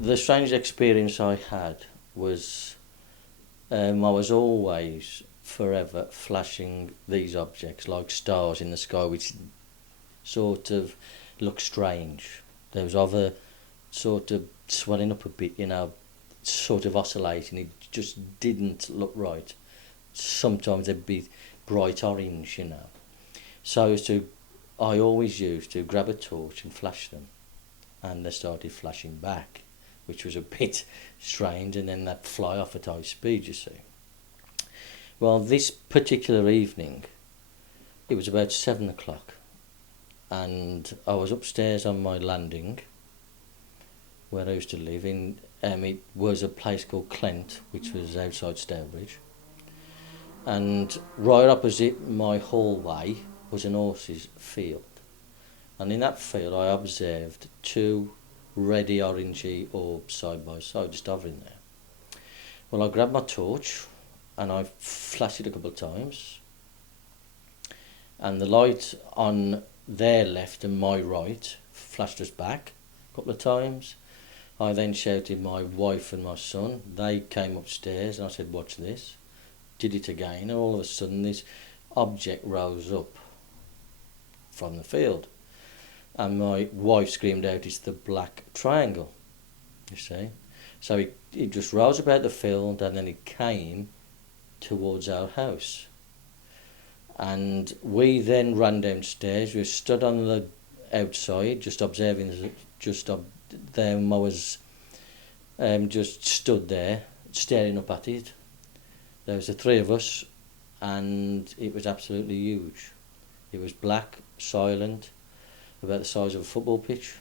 The strangest experience I had was I was always forever flashing these objects like stars in the sky, which sort of look strange. There was other sort of swelling up a bit, sort of oscillating. It just didn't look right. Sometimes they'd be bright orange. So I always used to grab a torch and flash them, and they started flashing back, which was a bit strange, and then they'd fly off at high speed, you see. Well, this particular evening, it was about 7 o'clock, and I was upstairs on my landing, where I used to live in. It was a place called Clent, which was outside Stourbridge, and right opposite my hallway was an horse's field. And in that field I observed two reddy orangey orbs side by side, just hovering there. Well, I grabbed my torch and I flashed it a couple of times, and the light on their left and my right flashed us back a couple of times. I then shouted my wife and my son. They came upstairs and I said, "Watch this." Did it again, and all of a sudden this object rose up from the field. And my wife screamed out, "It's the black triangle," you see. So it just rose about the field, and then it came towards our house. And we then ran downstairs. We stood on the outside, just observing, there. I was just stood there, staring up at it. There was the three of us, and it was absolutely huge. It was black, silent, about the size of a football pitch.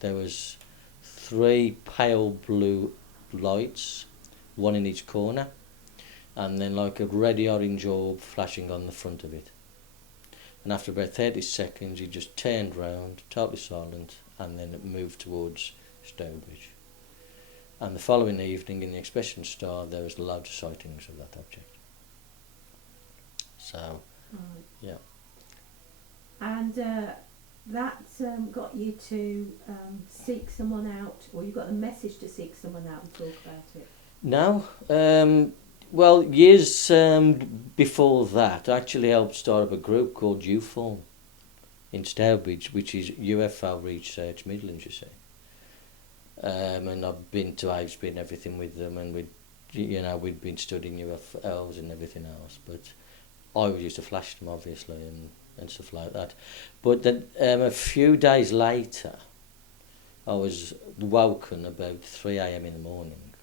There was three pale blue lights, one in each corner, and then like a reddy orange orb flashing on the front of it. And after about 30 seconds, it just turned round, totally silent, and then it moved towards Stourbridge. And the following evening in the Expression Star, there was loads of sightings of that object. So, Right. yeah. And that got you to seek someone out, or you got a message to seek someone out and talk about it? No, well, years before that, I actually helped start up a group called UFORM in Stourbridge, which is UFO Research Midlands, you see. And I've been to Avesbury and everything with them, and we'd been studying UFOs and everything else. But I used to flash them, obviously, and stuff like that. But then a few days later, I was woken about 3 a.m. in the morning,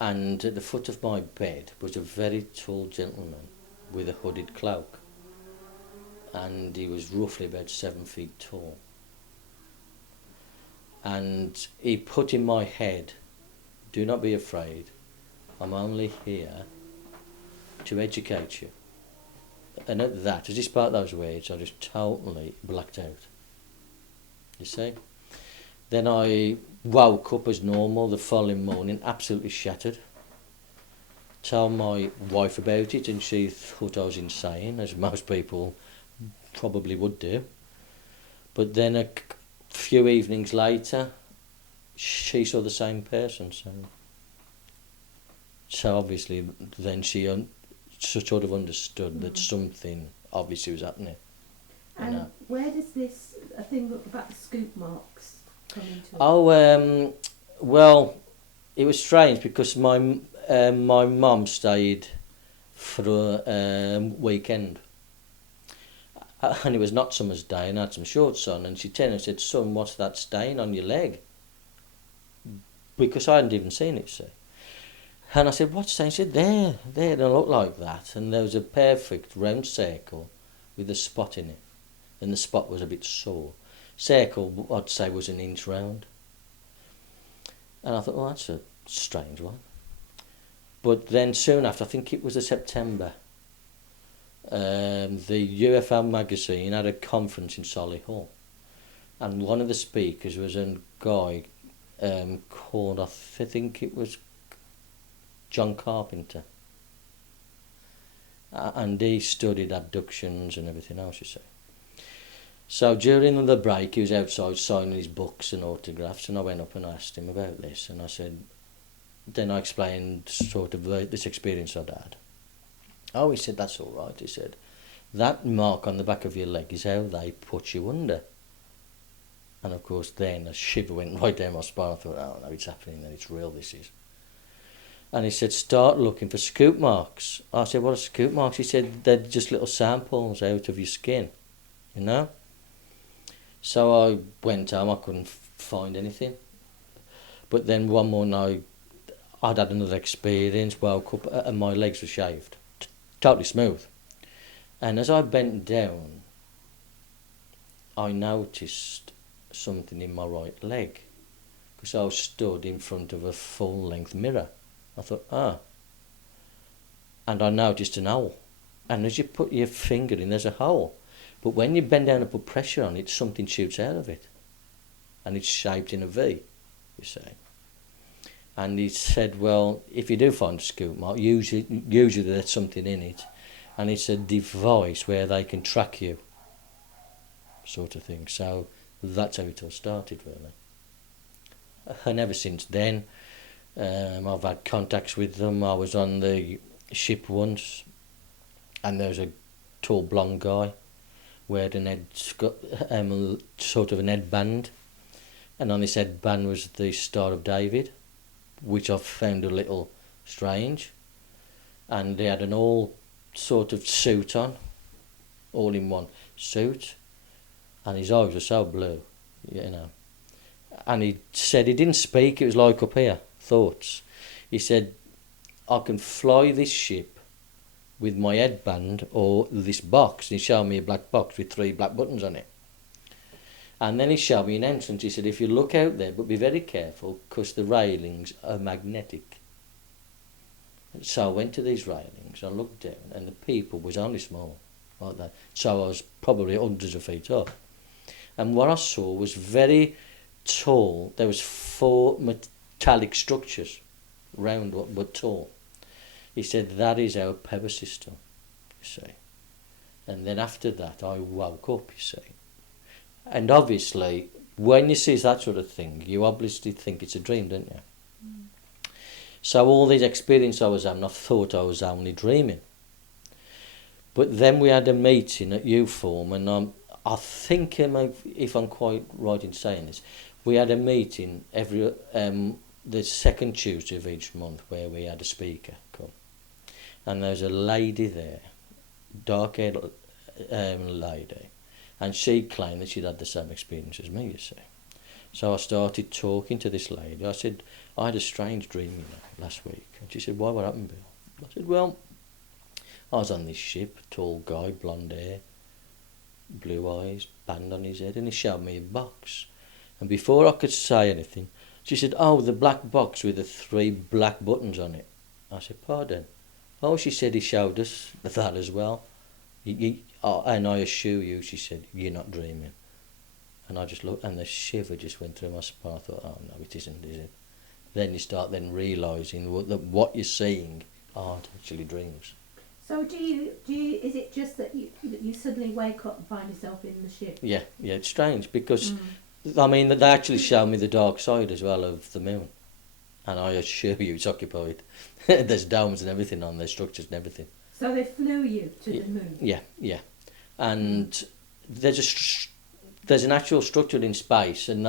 and at the foot of my bed was a very tall gentleman with a hooded cloak, and he was roughly about 7 feet tall. And he put in my head, "Do not be afraid, I'm only here to educate you." And at that, as he spoke those words, I just totally blacked out. You see? Then I woke up as normal the following morning, absolutely shattered. Told my wife about it, and she thought I was insane, as most people probably would do. But then a few evenings later, she saw the same person. So obviously, then she sort of understood that something obviously was happening. And where does this thing about the scoop marks come into it? Oh, well, it was strange because my mum stayed for a weekend, and it was not summer's day, and I had some shorts on, and she turned and said, "Son, what's that stain on your leg?" Because I hadn't even seen it, see. And I said, "What stain?" She said, there, it don't look like that. And there was a perfect round circle with a spot in it, and the spot was a bit sore. Circle, I'd say, was an inch round. And I thought, well, that's a strange one. But then soon after, I think it was September, the UFO magazine had a conference in Solihull, and one of the speakers was a guy called, I think it was John Carpenter, and he studied abductions and everything else, you see. So during the break, he was outside signing his books and autographs, and I went up and asked him about this, and I said, then I explained sort of this experience I'd had. Oh, he said, that's all right. He said, that mark on the back of your leg is how they put you under. And of course, then a shiver went right down my spine. I thought, oh no, it's happening, and it's real, this is. And he said, start looking for scoop marks. I said, what are scoop marks? He said, they're just little samples out of your skin, you know? So I went home, I couldn't find anything. But then one morning I'd had another experience, woke up and my legs were shaved, totally smooth. And as I bent down, I noticed something in my right leg, because I was stood in front of a full-length mirror. I thought, and I noticed an hole. And as you put your finger in, there's a hole. But when you bend down and put pressure on it, something shoots out of it. And it's shaped in a V, you see. And he said, well, if you do find a scoop mark, usually there's something in it. And it's a device where they can track you, sort of thing. So that's how it all started, really. And ever since then, I've had contacts with them. I was on the ship once, and there was a tall blonde guy wearing sort of an headband, and on this headband was the Star of David, which I found a little strange. And he had an all sort of suit on, all in one suit, and his eyes were so blue, you know. And he said he didn't speak, it was like up here, thoughts. He said, I can fly this ship with my headband or this box. He showed me a black box with 3 black buttons on it. And then he showed me an entrance. He said, if you look out there, but be very careful, because the railings are magnetic. So I went to these railings, I looked down, and the people was only small, like that. So I was probably hundreds of feet up. And what I saw was very tall. There was 4 metallic structures, round but tall. He said, that is our power system, you see. And then after that, I woke up, you see. And obviously, when you see that sort of thing, you obviously think it's a dream, don't you? Mm. So all these experiences I was having, I thought I was only dreaming. But then we had a meeting at U-Form, and I think, if I'm quite right in saying this, we had a meeting every the second Tuesday of each month where we had a speaker come. And there was a lady there, dark-haired lady, and she claimed that she'd had the same experience as me, you see. So I started talking to this lady. I said, I had a strange dream last week. And she said, why, what happened, Bill? I said, well, I was on this ship, tall guy, blonde hair, blue eyes, band on his head, and he showed me a box. And before I could say anything, she said, oh, the black box with the 3 black buttons on it. I said, pardon? Oh, she said, he showed us that as well. And I assure you, she said, you're not dreaming. And I just looked, and the shiver just went through my spine. I thought, oh no, it isn't, is it? Then you start realising what you're seeing aren't actually dreams. So do you? Is it just that you suddenly wake up and find yourself in the ship? Yeah, it's strange because, I mean, they actually show me the dark side as well of the moon. And I assure you it's occupied. There's domes and everything on there, structures and everything. So they flew you to the moon? Yeah. And there's an actual structure in space, and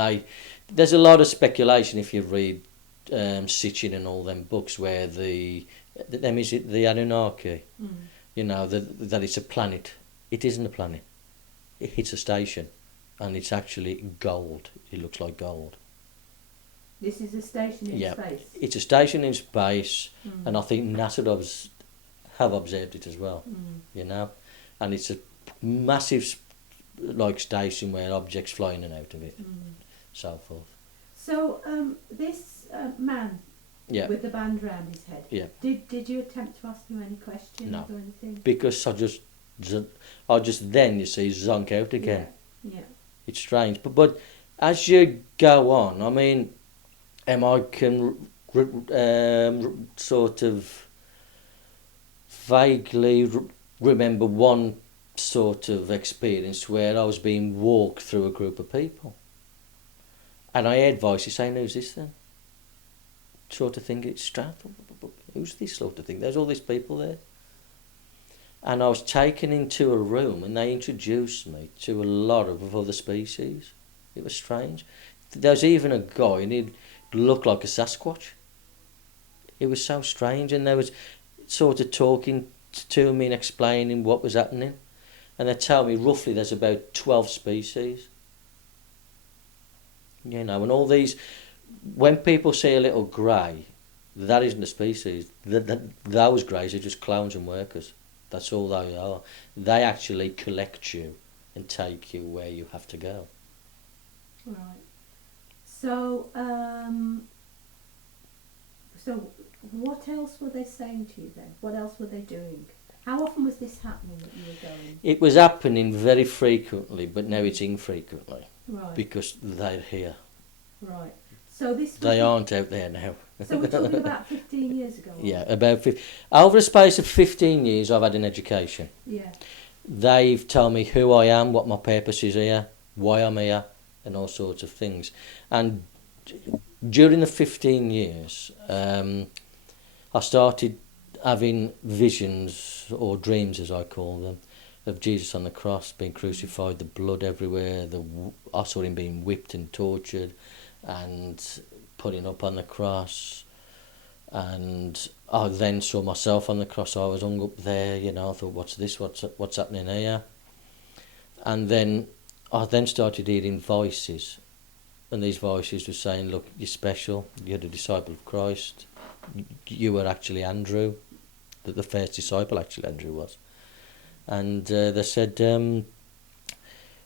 there's a lot of speculation if you read Cikyol and all them books where the Anunnaki, you know, that it's a planet. It isn't a planet. It's a station, and it's actually gold. It looks like gold. This is a station in space? It's a station in space, and I think NASA have observed it as well, you know. And it's a massive station where objects fly in and out of it, so forth. So this man with the band round his head, did you attempt to ask him any questions or anything? Because I just then, you see, zonk out again. Yeah. It's strange, but as you go on, I mean, I can sort of vaguely remember one sort of experience where I was being walked through a group of people. And I heard voices saying, who's this then? Sort of thing, it's straight. Who's this sort of thing? There's all these people there. And I was taken into a room and they introduced me to a lot of other species. It was strange. There was even a guy and he looked like a Sasquatch. It was so strange, and they was sort of talking to me and explaining what was happening. And they tell me roughly there's about 12 species. You know, and all these, when people see a little grey, that isn't a species. Those greys are just clowns and workers. That's all they are. They actually collect you and take you where you have to go. Right. So, so what else were they saying to you then? What else were they doing? How often was this happening that you were going? It was happening very frequently, but now it's infrequently. Right. Because they're here. Right. So this. They aren't out there now. So we're talking about 15 years ago. Yeah, about 15. Over the space of 15 years, I've had an education. Yeah. They've told me who I am, what my purpose is here, why I'm here, and all sorts of things. And during the 15 years, I started having visions, or dreams as I call them, of Jesus on the cross, being crucified, the blood everywhere. I saw him being whipped and tortured and putting up on the cross. And I then saw myself on the cross. I was hung up there, you know. I thought, what's this? What's happening here? And then I started hearing voices. And these voices were saying, look, you're special. You're the disciple of Christ. You were actually Andrew. The first disciple, actually, Andrew was. And they said,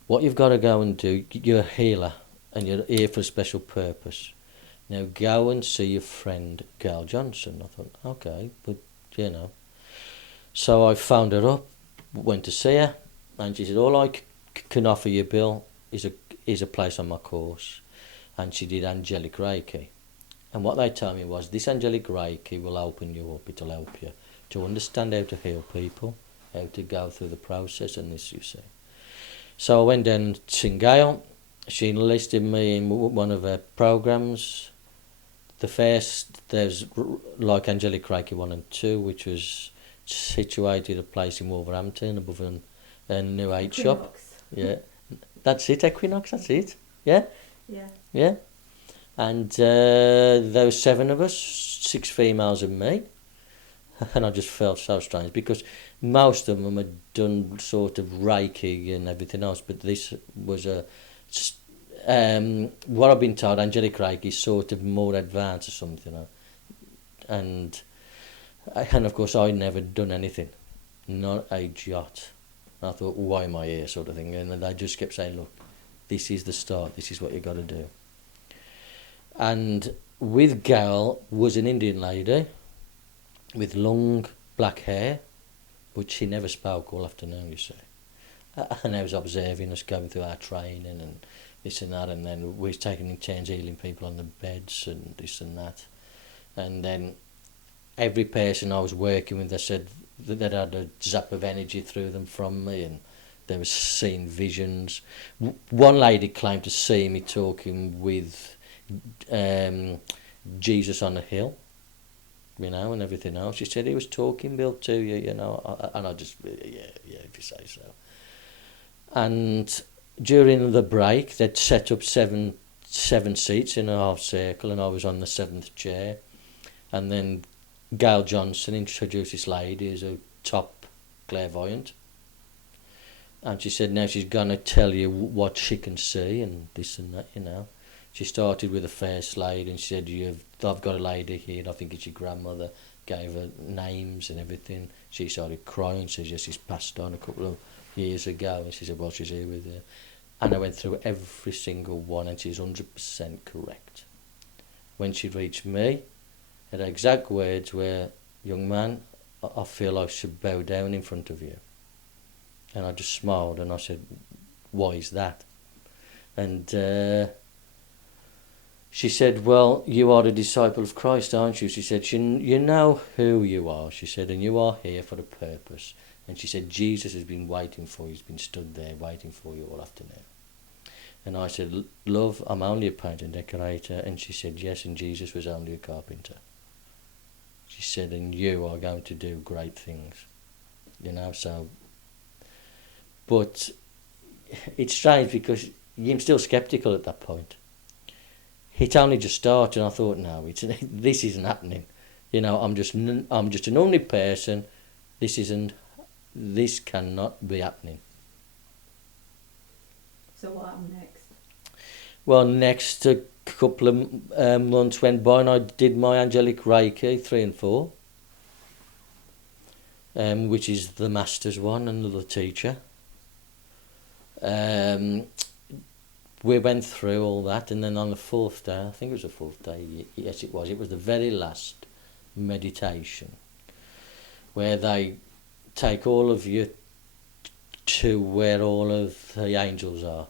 what you've got to go and do, you're a healer and you're here for a special purpose. Now go and see your friend Gail Johnson. I thought, okay, but you know. So I phoned her up, went to see her, and she said, all I can offer you, Bill, is a place on my course. And she did angelic Reiki. And what they told me was, this angelic Reiki will open you up, it'll help you to understand how to heal people, how to go through the process, and this, you see. So I went down to Cikyol. She enlisted me in one of her programs. The first, there's like Angelic Reiki 1 and 2, which was situated a place in Wolverhampton above a new age shop. Yeah, that's it, Equinox, that's it. Yeah? Yeah. Yeah. And there were 7 of us, 6 females and me. And I just felt so strange because most of them had done sort of Reiki and everything else, but this was what I've been told, Angelic Reiki is sort of more advanced or something. And of course I'd never done anything, not a jot. I thought, why am I here, sort of thing. And they just kept saying, look, this is the start, this is what you got to do. And with Gail was an Indian lady with long black hair, but she never spoke all afternoon, you see. And I was observing us going through our training and this and that, and then we was taking in turns healing people on the beds and this and that. And then every person I was working with, they said that they had a zap of energy through them from me, and they were seeing visions. One lady claimed to see me talking with Jesus on a hill, you know, and everything else. She said he was talking, Bill, to you, you know, and I just, yeah, if you say so. And during the break, they'd set up seven seats in a half circle, and I was on the 7th chair. And then Gail Johnson introduced this lady as a top clairvoyant. And she said now she's going to tell you what she can see and this and that, you know. She started with the first lady and she said, I've got a lady here, I think it's your grandmother, gave her names and everything. She started crying, says, yes, she's passed on a couple of years ago. And she said, well, she's here with you. And I went through every single one and she's 100% correct. When she reached me, her exact words were, young man, I feel I should bow down in front of you. And I just smiled and I said, why is that? And she said, well, you are a disciple of Christ, aren't you? She said, you know who you are, she said, and you are here for a purpose. And she said, Jesus has been waiting for you. He's been stood there waiting for you all afternoon. And I said, love, I'm only a painter and decorator. And she said, yes, and Jesus was only a carpenter. She said, and you are going to do great things. You know, so... But it's strange because I'm still sceptical at that point. It only just started, and I thought, no, this isn't happening. You know, I'm just an ordinary person. This cannot be happening. So what happened next? Well, next a couple of months went by, and I did my angelic Reiki 3 and 4, which is the master's one and the teacher. We went through all that, and then on the 4th day, I think it was the 4th day, yes it was the very last meditation, where they take all of you to where all of the angels are,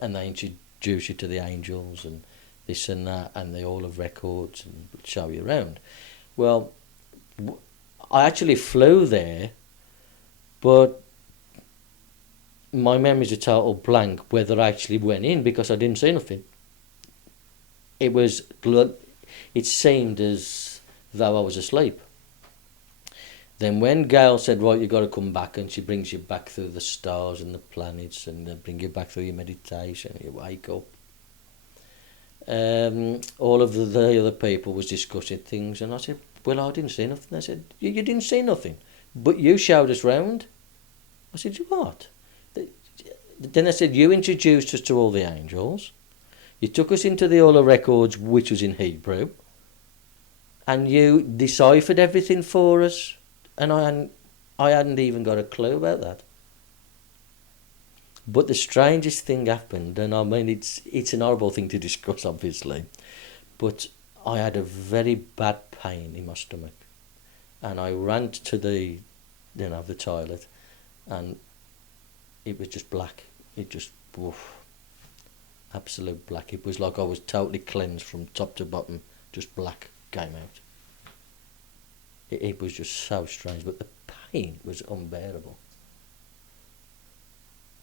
and they introduce you to the angels and this and that, and they all have records and show you around. Well, I actually flew there, but my memory's a total blank whether I actually went in, because I didn't see nothing. It seemed as though I was asleep. Then when Gail said, right, you've got to come back, and she brings you back through the stars and the planets, and they bring you back through your meditation, you wake up. All of the other people was discussing things, and I said, well, I didn't see nothing. They said, you didn't see nothing, but you showed us round. I said, what? Then I said, you introduced us to all the angels, you took us into the Hall of Records, which was in Hebrew, and you deciphered everything for us, and I hadn't even got a clue about that. But the strangest thing happened, and I mean, it's an horrible thing to discuss, obviously, but I had a very bad pain in my stomach, and I ran to the toilet, and it was just black. It just, absolute black. It was like I was totally cleansed from top to bottom. Just black came out. It was just so strange, but the pain was unbearable.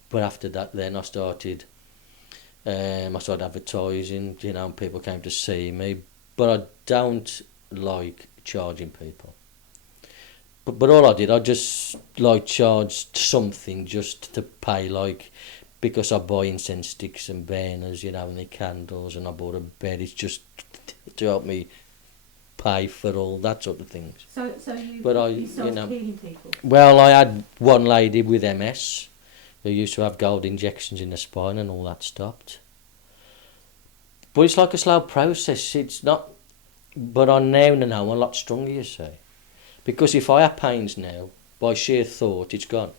But after that, then I started advertising, and people came to see me. But I don't like charging people. But all I did, I just charged something just to pay, because I buy incense sticks and burners, and the candles, and I bought a bed. It's just to help me pay for all that sort of things. So you started healing people? Well, I had one lady with MS who used to have gold injections in the spine, and all that stopped. But it's like a slow process. It's not. But I now know I'm a lot stronger, you see. Because if I have pains now, by sheer thought, it's gone.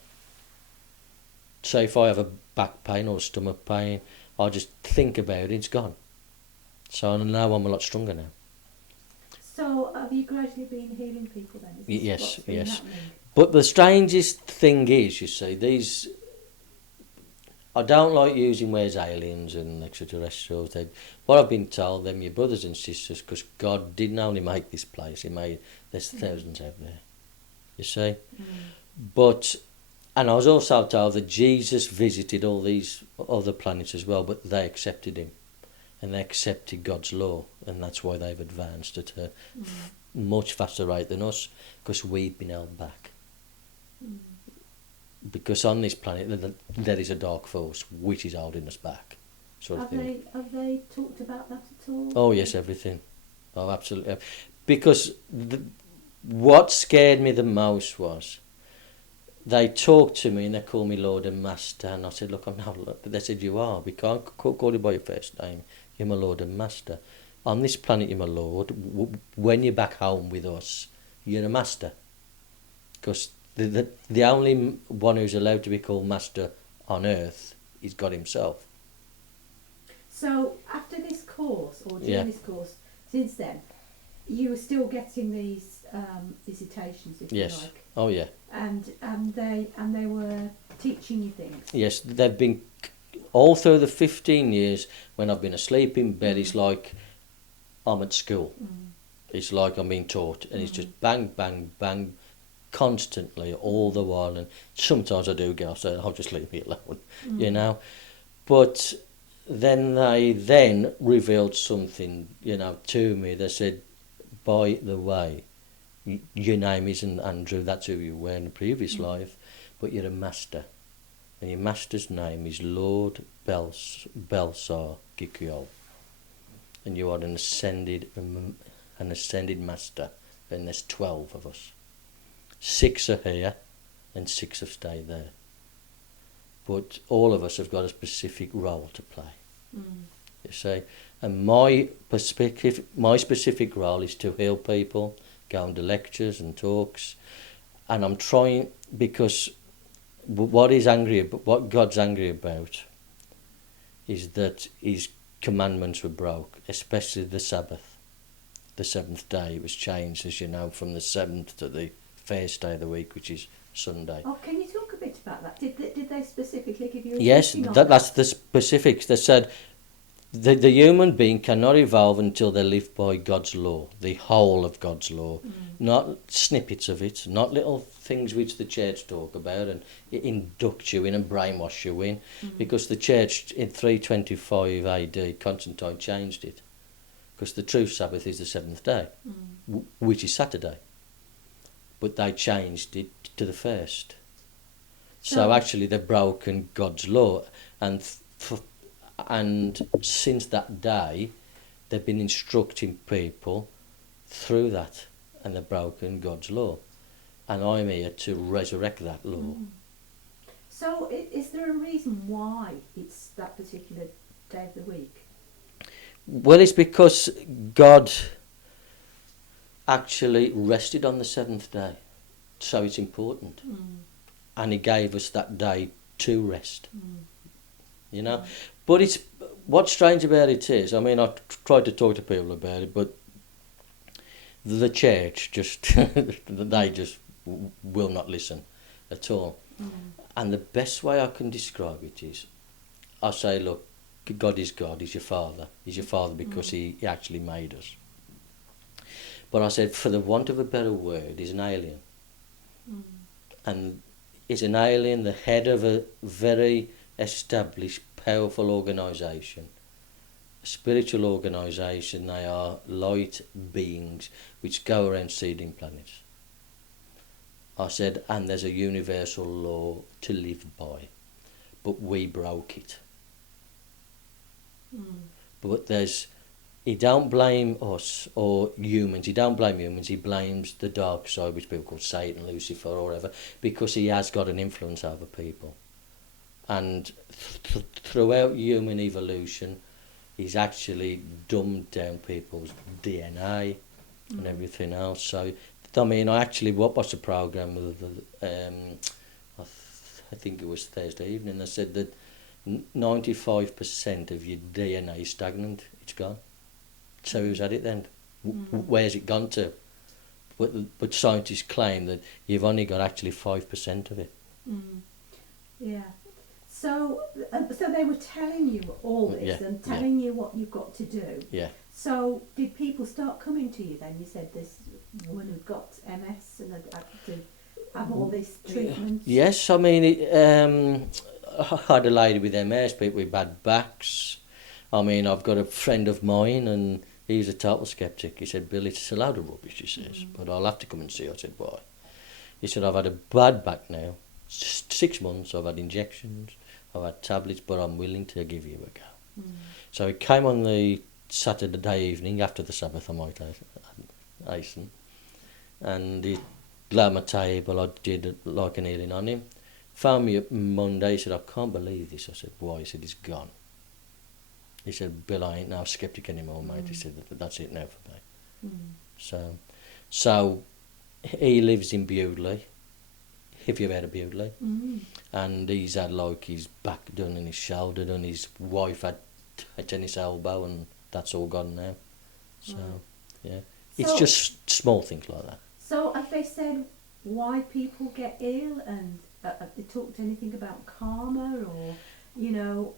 So if I have a back pain or stomach pain, I just think about it, it's gone. So now I'm a lot stronger now. So have you gradually been healing people then? Yes. Happening? But the strangest thing is, you see, I don't like using words aliens and extraterrestrials. What I've been told, them your brothers and sisters, because God didn't only make this place, there's thousands out there, you see. But, and I was also told that Jesus visited all these other planets as well, but they accepted him, and they accepted God's law, and that's why they've advanced at a much faster rate than us, because we've been held back. Because on this planet there is a dark force which is holding us back, sort of thing. Have they talked about that at all? Oh yes, everything. Oh, absolutely. Because what scared me the most was they talked to me and they called me Lord and Master, and I said, look, I'm not. They said, you are. We can't call you by your first name. You're my Lord and Master. On this planet, you're my Lord. When you're back home with us, you're a Master. Because the only one who's allowed to be called Master on Earth is God himself. So after this course, or during this course, since then, you were still getting these visitations, if you like. Oh yeah. And they were teaching you things. Yes, they've been all through the 15 years when I've been asleep in bed. It's like I'm at school. It's like I'm being taught, and it's just bang, bang, bang, constantly, all the while, and sometimes I do go, so I'll just leave me alone, you know. But then they then revealed something, you know, to me. They said, by the way, your name isn't Andrew, that's who you were in the previous life, but you're a master. And your master's name is Lord Belsar Cikyol. And you are an ascended master, and there's 12 of us. 6 are here, and 6 have stayed there. But all of us have got a specific role to play. You see, and my specific role is to heal people, go into lectures and talks, and I'm trying, because what God's angry about is that His commandments were broke, especially the Sabbath. The 7th day was changed, as you know, from the 7th to the first day of the week, which is Sunday. Oh, can you talk a bit about that? Did they specifically give you a Yes, that's the specifics. They said the human being cannot evolve until they live by God's law, the whole of God's law, not snippets of it, not little things which the church talk about and induct you in and brainwash you in, because the church in 325 AD, Constantine changed it, because the true Sabbath is the 7th day, which is Saturday, but they changed it to the first. So actually they've broken God's law, and since that day they've been instructing people through that, and they've broken God's law, and I'm here to resurrect that law. So is there a reason why it's that particular day of the week? Well, it's because God actually rested on the 7th day, so it's important. And He gave us that day to rest, you know. But it's what's strange about it is, I mean, I've tried to talk to people about it, but the church just they just will not listen at all. And the best way I can describe it is, I say, look, God is God. He's your Father. He's your Father because he actually made us. But I said, for the want of a better word, He's an alien. And He's an alien, the head of a very established, powerful organisation, a spiritual organisation. They are light beings which go around seeding planets. I said, and there's a universal law to live by, but we broke it. But He don't blame us or humans. He don't blame humans. He blames the dark side, which people call Satan, Lucifer, or whatever, because he has got an influence over people. And throughout human evolution, He's actually dumbed down people's DNA and everything else. So, I mean, what was the programme with I think it was Thursday evening, they said that 95% of your DNA is stagnant. It's gone. So who's had it then? Where's it gone to? But scientists claim that you've only got actually 5% of it. Yeah. So they were telling you all this and telling you what you've got to do. Yeah. So did people start coming to you then? You said this woman who got MS and had to have all this treatment. Yes, I mean, I had a lady with MS, people with bad backs. I mean, I've got a friend of mine and he's a total sceptic. He said, Bill, it's a load of rubbish, he says, but I'll have to come and see. I said, why? He said, I've had a bad back now. 6 months, I've had injections, I've had tablets, but I'm willing to give you a go. So he came on the Saturday evening after the Sabbath, I might hasten, and he laid my table. I did like an healing on him. Found me up Monday. He said, I can't believe this. I said, why? He said, he's gone. He said, Bill, I ain't now sceptic anymore, mate. He said, that's it now for me. So he lives in Bewdley, if you've heard of Bewdley, and he's had like his back done and his shoulder done. His wife had a tennis elbow, and that's all gone now. So, yeah. It's just small things like that. So have they said why people get ill, and have they talked anything about karma or, you know,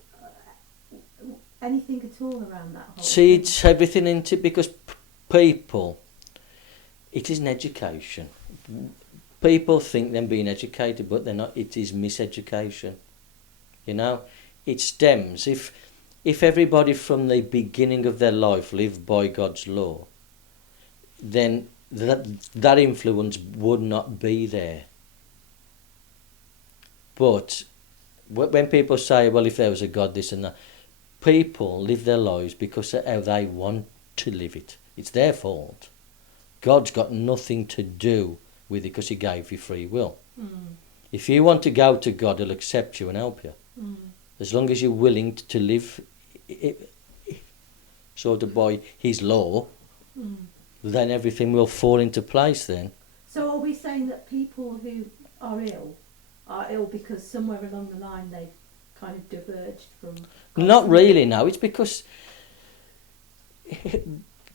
anything at all around that whole See, thing? it's everything into, because people, it is an education. people think they're being educated, but they're not. It is miseducation. You know, it stems if everybody from the beginning of their life lived by God's law, then that influence would not be there. But when people say, well, if there was a God, this and that, people live their lives because of how they want to live it. It's their fault. God's got nothing to do with it because he gave you free will. If you want to go to God, he'll accept you and help you. As long as you're willing to live sort of by his law, then everything will fall into place then. So are we saying that people who are ill because somewhere along the line they've kind of diverged from... Not really, no. It's because...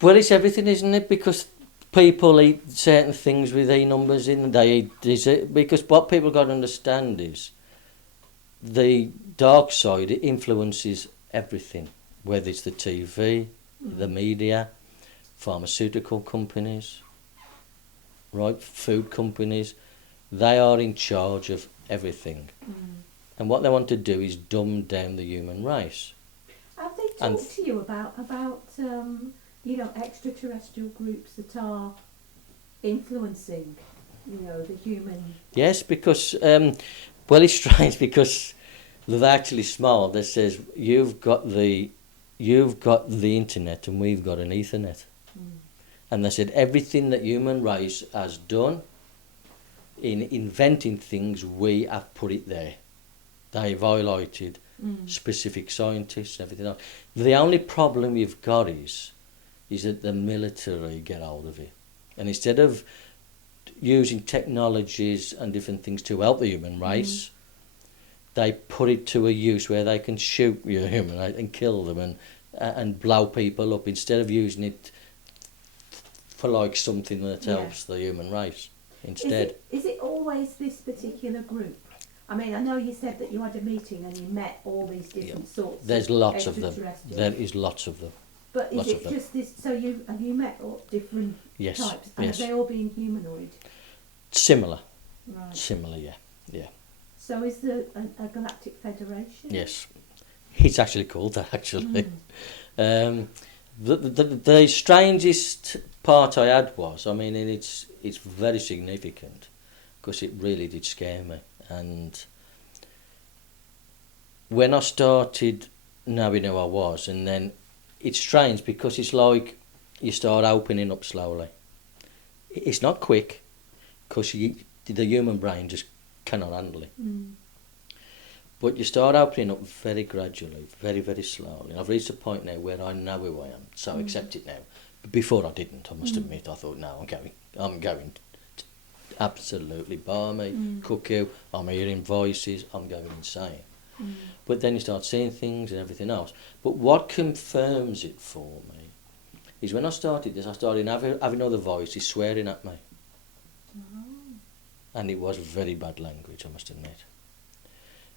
well, it's everything, isn't it? Because people eat certain things with E numbers in, they eat dessert, because what people got to understand is the dark side, it influences everything, whether it's the TV, the media, pharmaceutical companies, right, food companies, they are in charge of everything. And what they want to do is dumb down the human race. Have they talked to you about you know, extraterrestrial groups that are influencing, you know, the human... Yes, because, well, it's strange because they're actually smart. That says, you've got the internet and we've got an Ethernet. And they said, everything that human race has done in inventing things, we have put it there. They've highlighted specific scientists and everything else. The only problem you've got is that the military get hold of it. And instead of using technologies and different things to help the human race, they put it to a use where they can shoot your human race and kill them and blow people up, instead of using it for like something that helps the human race instead. Is it always this particular group? I mean, I know you said that you had a meeting and you met all these different sorts. There's lots of them. There is lots of them. But is it just this? So have you met all different types? And have they all been humanoid? Similar. Right. Similar, yeah. So is there a galactic federation? Yes, it's actually called that. Actually, the strangest part I had was, I mean, and it's very significant because it really did scare me. And when I started knowing who I was, and then it's strange because it's like you start opening up slowly. It's not quick because the human brain just cannot handle it. But you start opening up very gradually, very, very slowly. And I've reached a point now where I know who I am, so I accept it now. But before I didn't, I must admit. I thought, no, I'm going to absolutely bar me, cuckoo, I'm hearing voices, I'm going insane. But then you start seeing things and everything else. But what confirms it for me is when I started this, I started having other voices swearing at me. And it was very bad language, I must admit.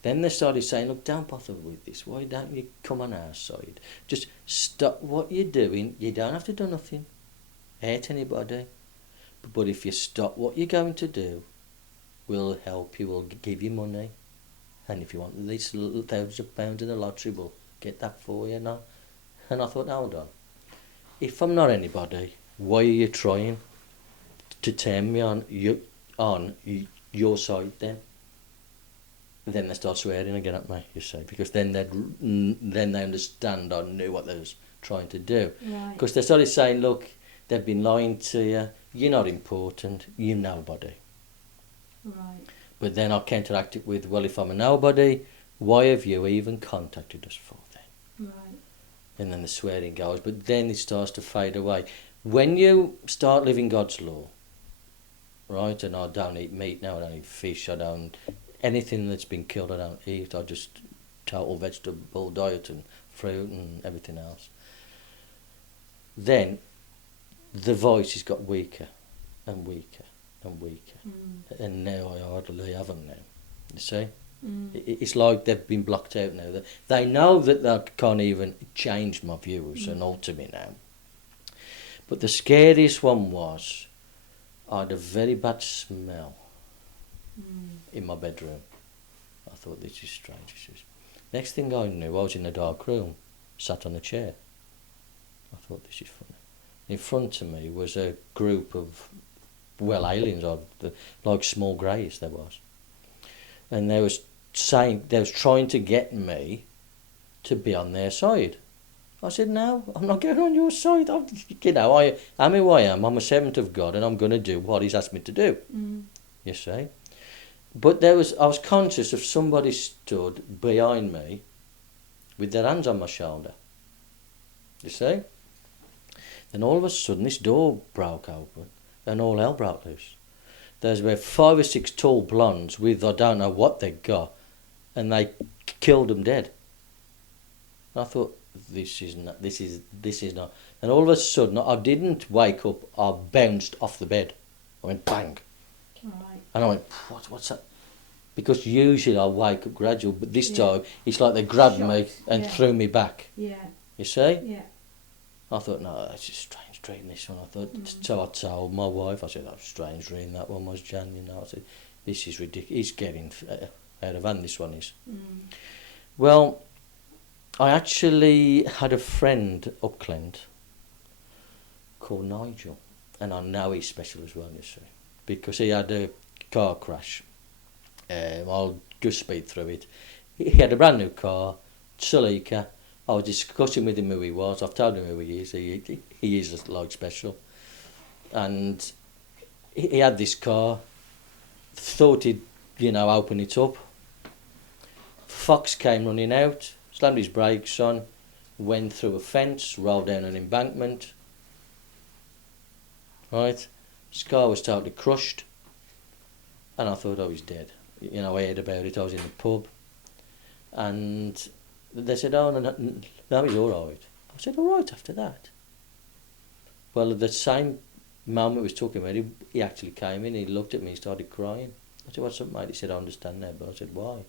Then they started saying, look, don't bother with this. Why don't you come on our side? Just stop what you're doing. You don't have to do nothing. Hurt anybody. But if you stop what you're going to do, we'll help you, we'll give you money. And if you want these little £1,000 in the lottery, we'll get that for you now. And I thought, hold on. If I'm not anybody, why are you trying to turn me on your side then? Then they start swearing again at me, you see, because then they understand I knew what they was trying to do. Because they started saying, look, they've been lying to you, you're not important, you're nobody. Right. But then I counteract it with, well, if I'm a nobody, why have you even contacted us for then? Right. And then the swearing goes, but then it starts to fade away. When you start living God's law, right, and I don't eat meat now, I don't eat fish, I don't... anything that's been killed I don't eat. I just total vegetable diet and fruit and everything else. Then the voice has got weaker and weaker and weaker. And now I hardly have them now. You see? It's like they've been blocked out now. They know that they can't even change my views and alter me now. But the scariest one was I had a very bad smell. in my bedroom. I thought, this is strange. Next thing I knew, I was in a dark room, sat on a chair. I thought, this is funny. In front of me was a group of, aliens, like small greys there was. And they was trying to get me to be on their side. I said, no, I'm not going on your side. I am who I am. I'm a servant of God, and I'm going to do what He's asked me to do. You see? But I was conscious of somebody stood behind me with their hands on my shoulder. You see? Then all of a sudden, this door broke open, and all hell broke loose. There's about 5 or 6 tall blondes with, I don't know what they got, and they killed them dead. And I thought, this is not. And all of a sudden, I didn't wake up. I bounced off the bed. I went bang. Right. And I went, what's that? Because usually I wake up gradual, but this time it's like they grabbed me and threw me back. Yeah. You see? Yeah. I thought, no, that's a strange dream, this one. I thought, so I told my wife, I said, that was a strange dream, that one was, Jan, you know. I said, this is ridiculous. It's getting out of hand, this one is. Well, I actually had a friend up Clent called Nigel, and I know he's special as well, you see, because he had a car crash. I'll just speed through it. He had a brand new car, Celica. I was discussing with him who he was. I've told him who he is. He is like special. And he had this car, thought he'd, open it up. Fox came running out, slammed his brakes on, went through a fence, rolled down an embankment. Right? His car was totally crushed. And I thought, oh, he's dead. I heard about it. I was in the pub. And they said, oh, no, he's all right. I said, all right after that. Well, at the same moment we was talking about it, he actually came in, he looked at me, he started crying. I said, what's up, mate? He said, I understand now, but I said, why?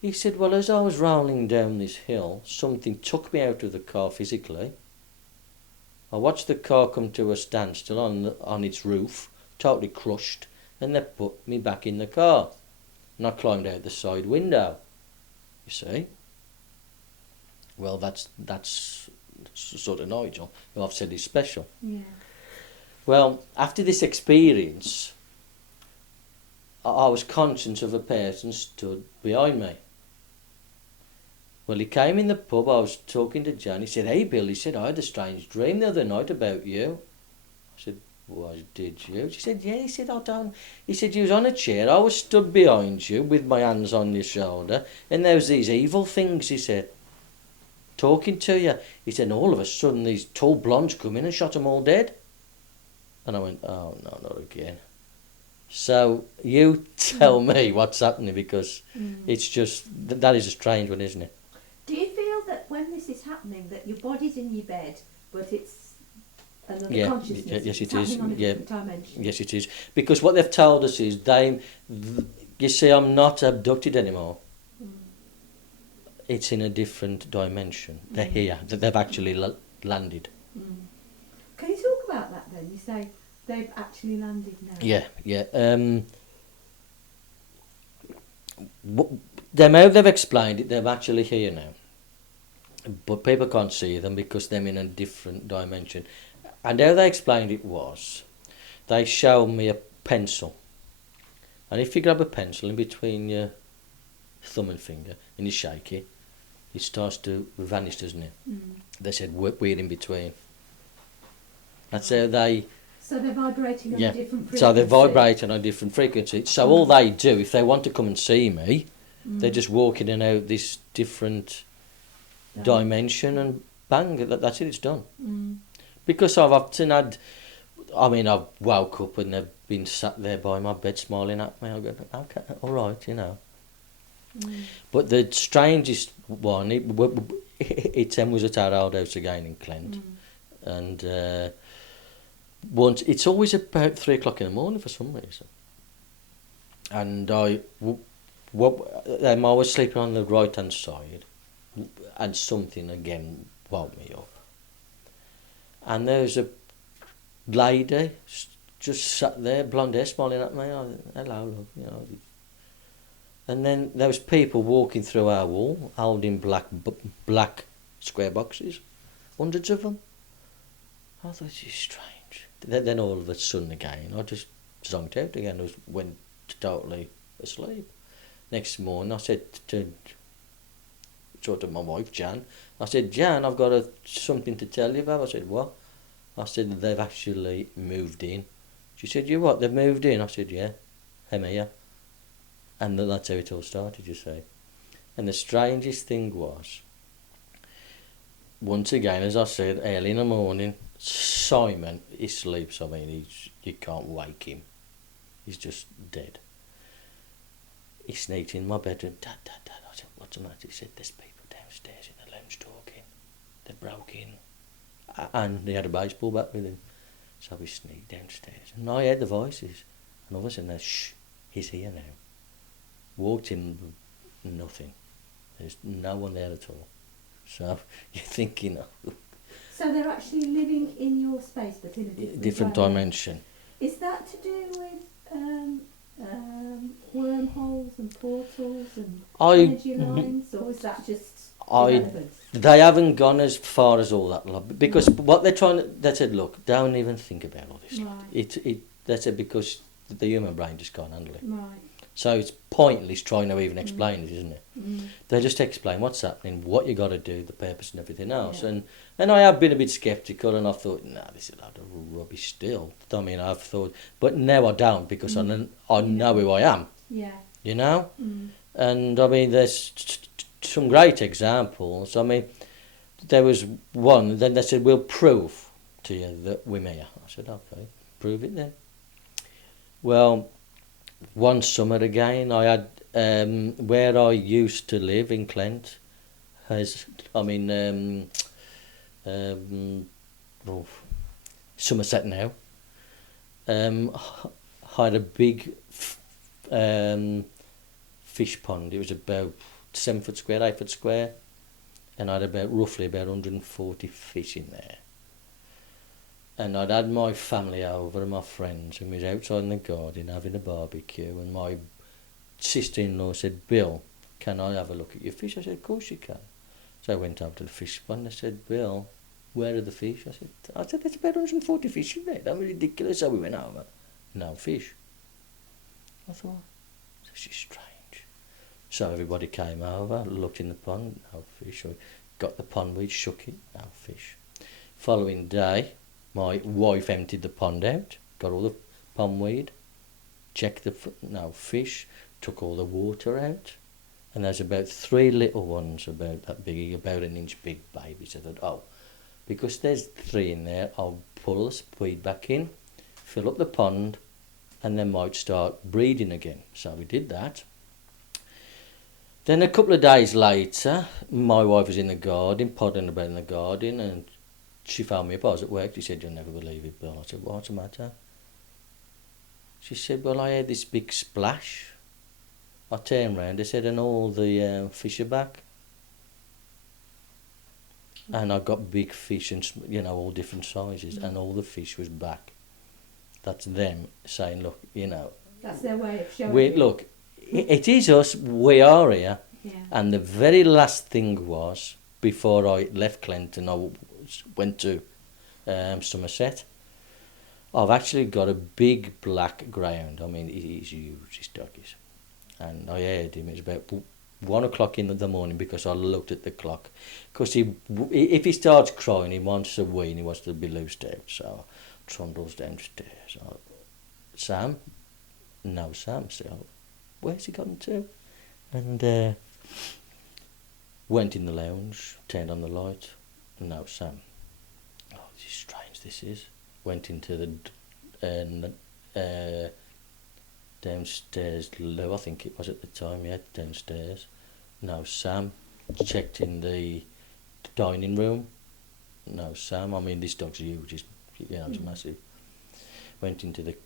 He said, well, as I was rolling down this hill, something took me out of the car physically. I watched the car come to a standstill on its roof, totally crushed, and they put me back in the car. And I climbed out the side window. You see? Well, that's sort of Nigel, who I've said is special. Yeah. Well, after this experience, I was conscious of a person stood behind me. Well, he came in the pub, I was talking to Jan, he said, hey Bill, he said, I had a strange dream the other night about you. I said, why did you? She said, yeah, he said, I don't. He said, you was on a chair, I was stood behind you with my hands on your shoulder, and there was these evil things, he said, talking to you. He said, and all of a sudden these tall blondes come in and shot them all dead. And I went, oh, no, not again. So you tell me what's happening, because it's just, that is a strange one, isn't it? Do you feel that when this is happening, that your body's in your bed, but it's another consciousness? Yes, it it's is. On a different dimension. Yes, it is. Because what they've told us is you see, I'm not abducted anymore. It's in a different dimension. They're here. They've actually landed. Can you talk about that then? You say they've actually landed now. Yeah. How they've explained it, they're actually here now. But people can't see them because they're in a different dimension. And how they explained it was, they showed me a pencil. And if you grab a pencil in between your thumb and finger and you shake it, it starts to vanish, doesn't it? They said, we're in between. That's how they... So they're vibrating on a different frequency. So they're vibrating on a different frequency. So all they do, if they want to come and see me, they just walk in and out this different dimension and bang, that's it, it's done. Because I've often had... I've woke up and they've been sat there by my bed smiling at me. I go, okay, all right, But the strangest one, it was at our old house again in Clent. And once, it's always about 3 o'clock in the morning for some reason. And I was sleeping on the right-hand side, and something again woke me up. And there's a lady just sat there, blonde hair, smiling at me. Hello, love, you know. And then there was people walking through our wall, holding black square boxes, hundreds of them. I thought, this is strange. Then all of a sudden again, I just zonked out again. I went totally asleep. Next morning, I said to my wife, Jan, I said, Jan, I've got something to tell you about. I said, what? I said, they've actually moved in. She said, you what, they've moved in? I said, yeah, I'm here. And that's how it all started, you see. And the strangest thing was, once again, as I said, early in the morning, Simon, he sleeps, I mean, you can't wake him. He's just dead. He sneaked in my bedroom. Dad. I said, what's the matter? He said, there's people downstairs in the lounge talking. They broke in. And he had a baseball bat with him. So we sneaked downstairs. And I heard the voices. And all of a sudden, shh, he's here now. Walked in, nothing. There's no one there at all. So you're thinking, so they're actually living in your space, but in a different dimension. Is that to do with wormholes and portals and energy lines, or is that just irrelevant? They haven't gone as far as all that, because what they're trying to, they said, look, don't even think about all this. Right. They said, because the human brain just can't handle it. Right. So it's pointless trying to even explain it, isn't it? Mm. They just explain what's happening, what you got to do, the purpose and everything else. Yeah. And I have been a bit sceptical, and I thought, this is a lot of rubbish still. I mean, I've thought, but now I don't, because I know who I am. Yeah. You know? Mm. And I mean, there's some great examples. I mean, there was one, then they said, we'll prove to you that we're here. I said, okay, prove it then. Well, one summer again, I had, where I used to live in Clent, Somerset now, had a big fish pond. It was about 7 foot square, 8 foot square, and I had roughly about 140 fish in there. And I'd had my family over and my friends, and we was outside in the garden having a barbecue, and my sister-in-law said, Bill, can I have a look at your fish? I said, of course you can. So I went over to the fish pond. I said, Bill, where are the fish? I said, there's about 140 fish in there. That was ridiculous. So we went over. No fish. I thought, this is strange. So everybody came over, looked in the pond, no fish. We got the pond weed, shook it, no fish. Following day, my wife emptied the pond out, got all the pondweed, checked no fish, took all the water out, and there's about 3 little ones about that big, about an inch big babies. I thought, because there's 3 in there, I'll pull the weed back in, fill up the pond, and they might start breeding again. So we did that. Then a couple of days later, my wife was in the garden, podding about in the garden, and she found me up. I was at work. She said, you'll never believe it, Bill. I said, what's the matter? She said, well, I had this big splash. I turned round, they said, and all the fish are back. And I got big fish, and all different sizes, and all the fish was back. That's them saying, look, That's their way of showing you. Look, it is us, we are here. Yeah. And the very last thing was, before I left Clinton, I went to Somerset. I've actually got a big black greyhound. I mean, he's huge, this dog is. And I heard him, it's about 1 o'clock in the morning, because I looked at the clock. Because if he starts crying, he wants a wee and he wants to be loosed out. So I trundles downstairs. Sam? No, Sam. So where's he gone to? And went in the lounge, turned on the light. No, Sam. Oh, this is strange, this is. Went into the downstairs loo, I think it was at the time, yeah, downstairs. No, Sam. Checked in the dining room. No, Sam. I mean, this dog's huge, it's massive. Went into the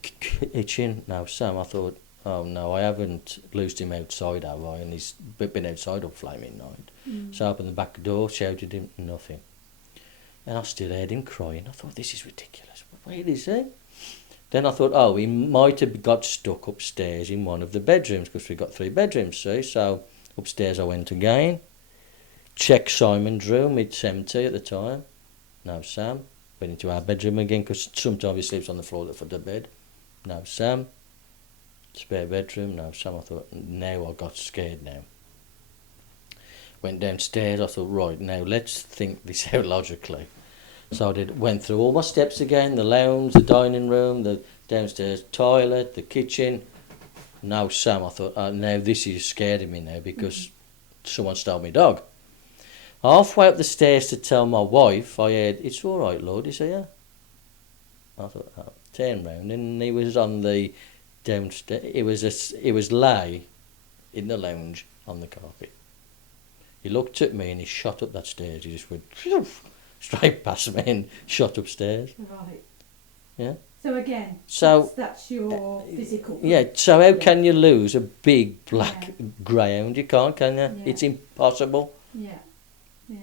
kitchen. No, Sam. I thought, oh no, I haven't loosed him outside, have I? And he's been outside all flaming night. So I opened the back door, shouted him, nothing. And I still heard him crying. I thought, this is ridiculous. Where is he? Then I thought, oh, he might have got stuck upstairs in one of the bedrooms, because we've got 3 bedrooms, see? So upstairs I went again. Checked Simon's room, it's empty at the time. No Sam. Went into our bedroom again, because sometimes he sleeps on the floor at the foot of the bed. No Sam. Spare bedroom, no Sam. I thought, now I got scared now. Went downstairs, I thought, right, now let's think this out logically. So I went through all my steps again, the lounge, the dining room, the downstairs toilet, the kitchen. No Sam. I thought, now this is scaring me now, because someone stole my dog. Halfway up the stairs to tell my wife, I heard, "It's all right, Lord, he's here." I thought, oh, turn round, and he was on the downstairs. It was lay in the lounge on the carpet. He looked at me and he shot up that stairs. He just went straight past me and shot upstairs. Right. Yeah. So again, so that's your physical. Yeah. So how can you lose a big black greyhound? You can't, can you? Yeah. It's impossible. Yeah. Yeah.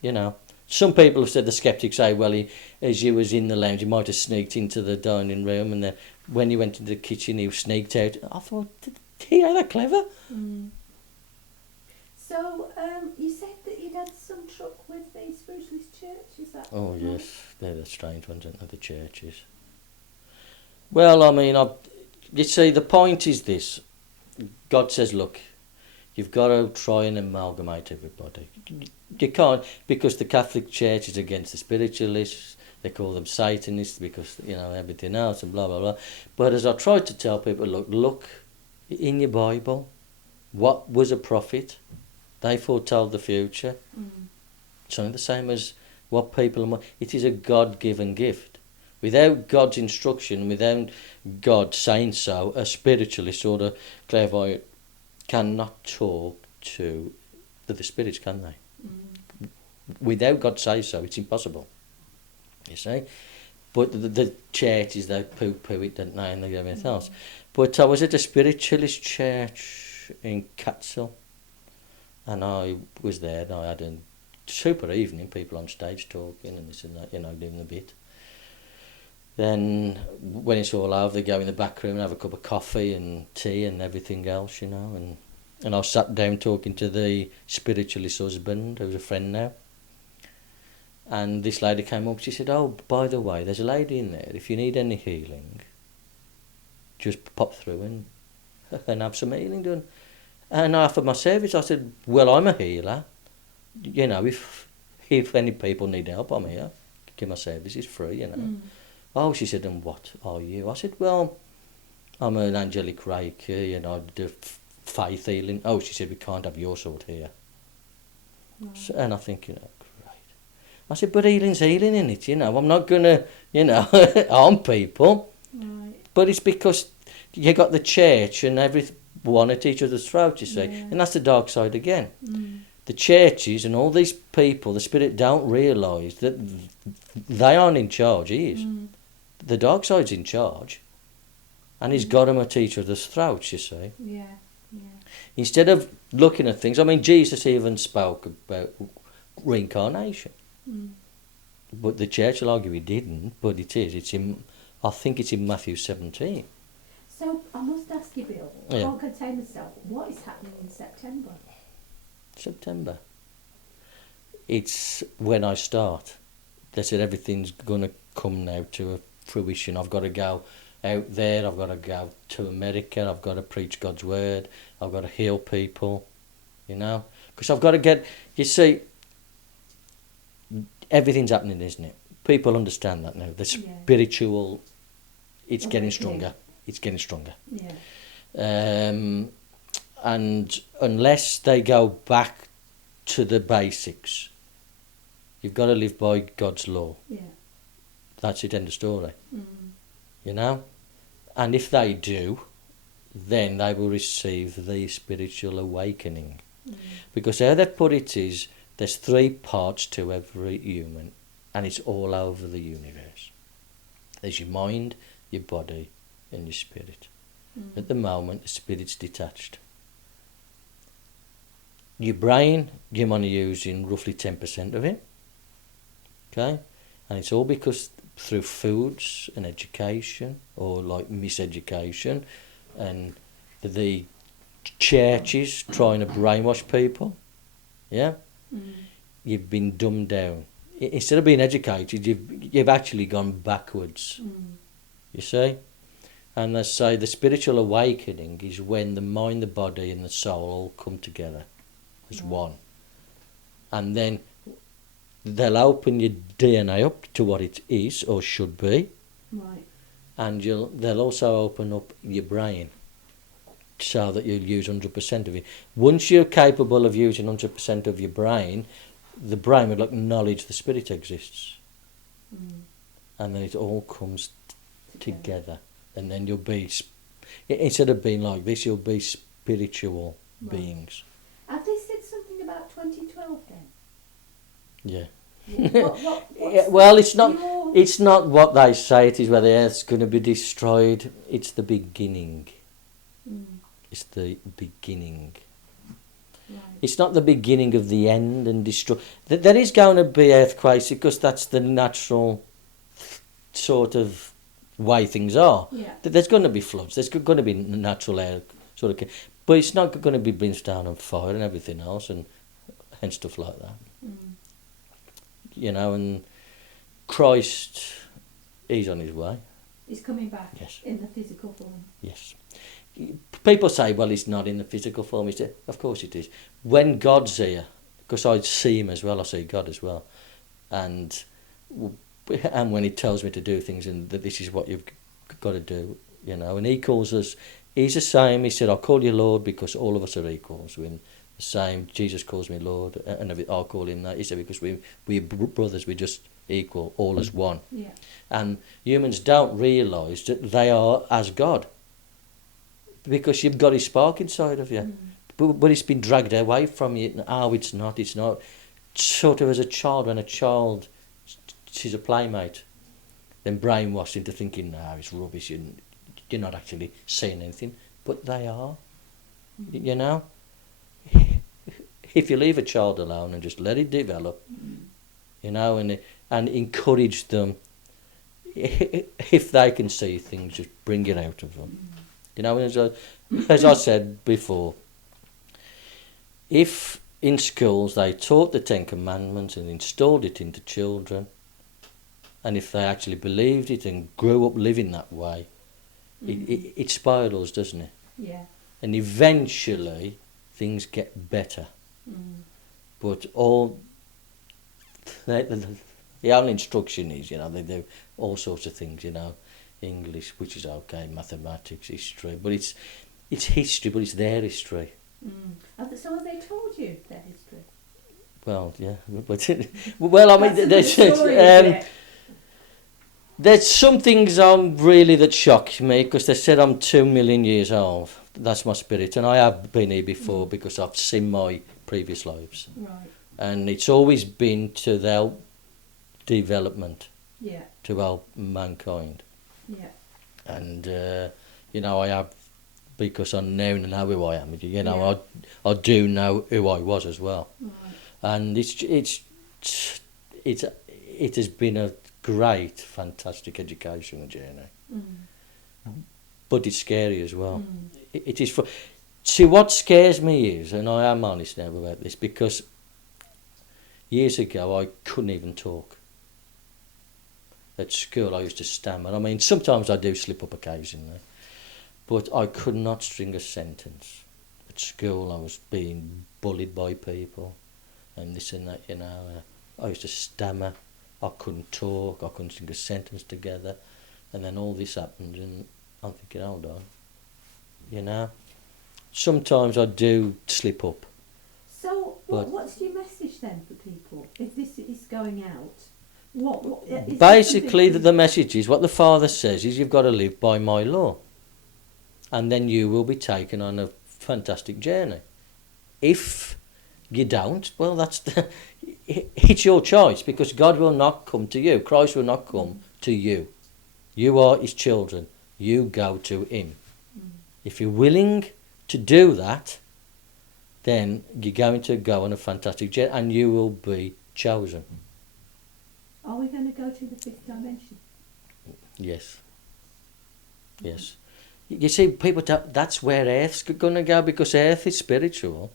You know. Some people have said, the skeptics say, well, as you was in the lounge, he might have sneaked into the dining room, and then when he went into the kitchen, he sneaked out. I thought, he ain't that clever. Mm. So, you said that you'd had some truck with the Spiritualist Church, is that? Oh, yes, they're the strange ones, aren't they, the churches? Well, I mean, you see, the point is this. God says, look, you've got to try and amalgamate everybody. You can't, because the Catholic Church is against the spiritualists. They call them Satanists because, everything else and blah, blah, blah. But as I try to tell people, look in your Bible, what was a prophet? They foretold the future. Mm. It's only the same as what people... It is a God-given gift. Without God's instruction, without God saying so, a spiritualist or a clairvoyant cannot talk to the spirits, can they? Mm. Without God say so, it's impossible. You see? But the churches, they poo-poo it, don't they, and they do everything else. But I was at a spiritualist church in Cikyol, and I was there, and I had a super evening, people on stage talking and this and that, doing the bit. Then, when it's all over, they go in the back room and have a cup of coffee and tea and everything else, and I sat down talking to the spiritualist husband, who's a friend now. And this lady came up, she said, "Oh, by the way, there's a lady in there, if you need any healing, just pop through and have some healing done." And I offered my service. I said, "Well, I'm a healer. If any people need help, I'm here. Give my services free, Mm. "Oh," she said, "and what are you?" I said, "Well, I'm an angelic reiki, I do faith healing." "Oh," she said, "we can't have your sort here." Right. So, and I think, great. I said, "But healing's healing, in it, I'm not going to, harm people." Right. But it's because you got the church and everyone at each other's throat, you see. Yeah. And that's the dark side again. Mm. The churches and all these people, the spirit don't realise that they aren't in charge, he is. Mm. The dark side's in charge. And he's got them at each other's throats, you see. Yeah, yeah. Instead of looking at things, Jesus even spoke about reincarnation. Mm. But the church will argue he didn't, but it is. I think it's in Matthew 17. So I must ask you, Bill, I can't contain myself, what is happening in September? September. It's when I start. They said everything's going to come now to a fruition. I've got to go out there, I've got to go to America, I've got to preach God's word, I've got to heal people, Because I've got to get... You see, everything's happening, isn't it? People understand that now. The spiritual, it's getting stronger. It's getting stronger. Yeah. And unless they go back to the basics, you've got to live by God's law. Yeah. That's it, end of story. Mm. And if they do, then they will receive the spiritual awakening. Mm. Because how they've put it is, there's 3 parts to every human, and it's all over the universe. There's your mind, your body, and your spirit. Mm. At the moment, the spirit's detached. Your brain, you're only using roughly 10% of it. Okay? And it's all because through foods and education, or like miseducation, and the churches trying to brainwash people. Yeah, you've been dumbed down. Instead of being educated, you've actually gone backwards. You see, and they say the spiritual awakening is when the mind, the body, and the soul all come together as one, and then they'll open your DNA up to what it is or should be, right, and they'll also open up your brain so that you'll use 100% of it. Once you're capable of using 100% of your brain, the brain will acknowledge the spirit exists, and then it all comes together, and then you'll be, instead of being like this, you'll be spiritual beings. Have they said something about 2012 then? Yeah. Well, it's not. It's not what they say it is, where the earth's going to be destroyed. It's the beginning. It's the beginning. Right. It's not the beginning of the end and destroy. There is going to be earthquakes because that's the natural sort of way things are. Yeah. There's going to be floods. There's going to be natural air sort of, but it's not going to be brimstone and fire and everything else and stuff like that. You know, and Christ, he's on his way. He's coming back. Yes. In the physical form. Yes. People say, well, it's not in the physical form. Of course it is. When God's here, because I see him as well, I see God as well. And when he tells me to do things and that this is what you've got to do, you know, and he calls us, he's the same. He said, I'll call you Lord because all of us are equals. We're the same. Jesus calls me Lord and I'll call him that. He said, because we're brothers, we're just equal, all as one. Yeah. And humans don't realise that they are as God. Because you've got his spark inside of you. But it's been dragged away from you. Oh, it's not. Sort of as a child, when a child sees a playmate, then brainwashed into thinking, no, it's rubbish, you're not actually seeing anything. But they are. You know? If you leave a child alone and just let it develop, you know, and encourage them, if they can see things, just bring it out of them. You know, as I said before, if in schools they taught the Ten Commandments and installed it into children, and if they actually believed it and grew up living that way, it spirals, doesn't it? Yeah. And eventually things get better. But all the only instruction is, you know, they do all sorts of things, you know, English, which is okay, mathematics, history, but it's history, but it's their history. So have they told you their history? Well, yeah, but well, I mean, there's some things really that shock me because they said I'm 2 million years old. That's my spirit, and I have been here before because I've seen my previous lives. Right. And it's always been to help development. Yeah. To help mankind. Yeah. And you know, I have, because I now know who I am. You know, I do know who I was as well. Right. And it has been a great, fantastic educational journey. But it's scary as well. It is. See, what scares me is, and I am honest now about this, because years ago I couldn't even talk. At school I used to stammer. I mean, sometimes I do slip up occasionally, but I could not string a sentence. At school I was being bullied by people and this and that, you know. I used to stammer. I couldn't talk. I couldn't string a sentence together. And then all this happened and I'm thinking, hold on, you know. Sometimes I do slip up. So what's your message then for people if this is going out? What basically, the message is what the Father says is you've got to live by my law, and then you will be taken on a fantastic journey. If you don't, well, it's your choice, because God will not come to you. Christ will not come to you. You are his children. You go to him. If you're willing to do that, then you're going to go on a fantastic journey and you will be chosen. Are we going to go to the fifth dimension? Yes. Yes. You see, people that's where Earth's going to go, because Earth is spiritual.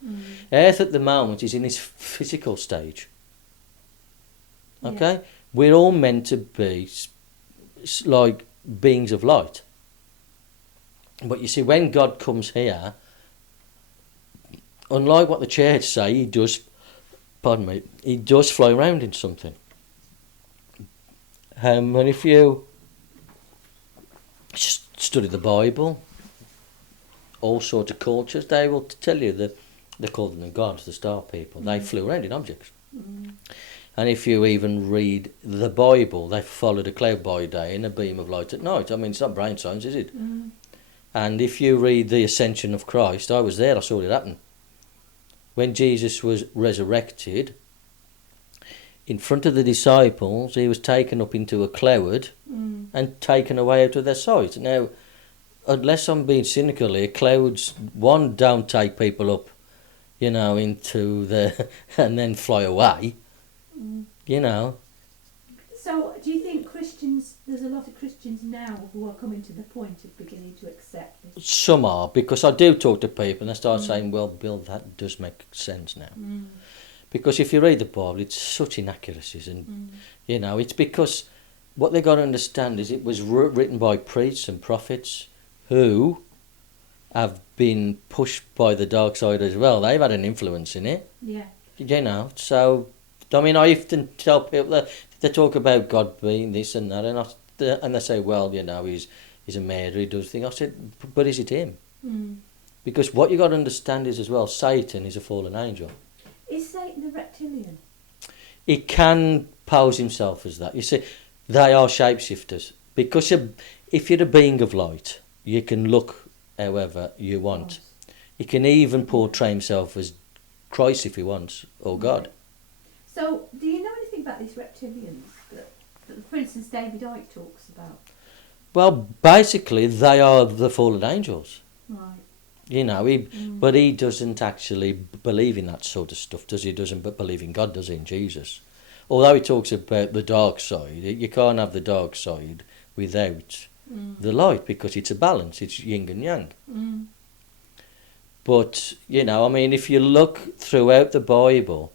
Earth at the moment is in its physical stage. Okay? Yeah. We're all meant to be like beings of light. But you see, when God comes here, unlike what the church say, he does fly around in something. And if you study the Bible, all sorts of cultures, they will tell you that they call them the gods, the star people. They flew around in objects. And if you even read the Bible, they followed a cloud by day and a beam of light at night. I mean, it's not brain science, is it? And if you read the Ascension of Christ, I was there, I saw it happen. When Jesus was resurrected, in front of the disciples, he was taken up into a cloud and taken away out of their sight. Now, unless I'm being cynical here, clouds, one, don't take people up, into the and then fly away, So, do you think there's a lot of Christians now who are coming to the point of beginning to accept this? Some are, because I do talk to people and they start saying, well, Bill, that does make sense now. Because if you read the Bible, it's such inaccuracies, and it's because what they got to understand is it was written by priests and prophets who have been pushed by the dark side as well. They've had an influence in it. Yeah. So I mean, I often tell people that they talk about God being this and that, and they say, well, he's a murderer, he does things. I said, but is it him? Because what you got to understand is as well, Satan is a fallen angel. Is Satan a reptilian? He can pose himself as that. You see, they are shapeshifters. Because if you're a being of light, you can look however you want. He can even portray himself as Christ if he wants, or God. So, do you know anything about these reptilians that for instance, David Icke talks about? Well, basically, they are the fallen angels. Right. But he doesn't actually believe in that sort of stuff, does he? He doesn't believe in God, does he, in Jesus? Although he talks about the dark side, you can't have the dark side without the light, because it's a balance, it's yin and yang. But, if you look throughout the Bible,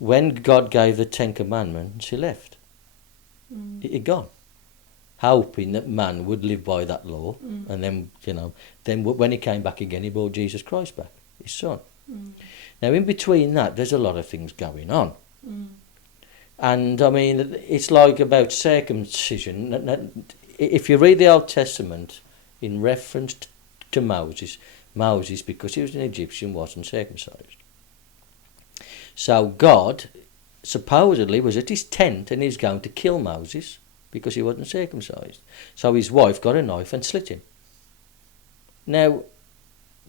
when God gave the Ten Commandments, he left. He'd gone, hoping that man would live by that law. And then when he came back again, he brought Jesus Christ back, his son. Now, in between that, there's a lot of things going on. And, it's like about circumcision. If you read the Old Testament in reference to Moses, because he was an Egyptian, wasn't circumcised. So God supposedly was at his tent and he was going to kill Moses because he wasn't circumcised. So his wife got a knife and slit him. Now,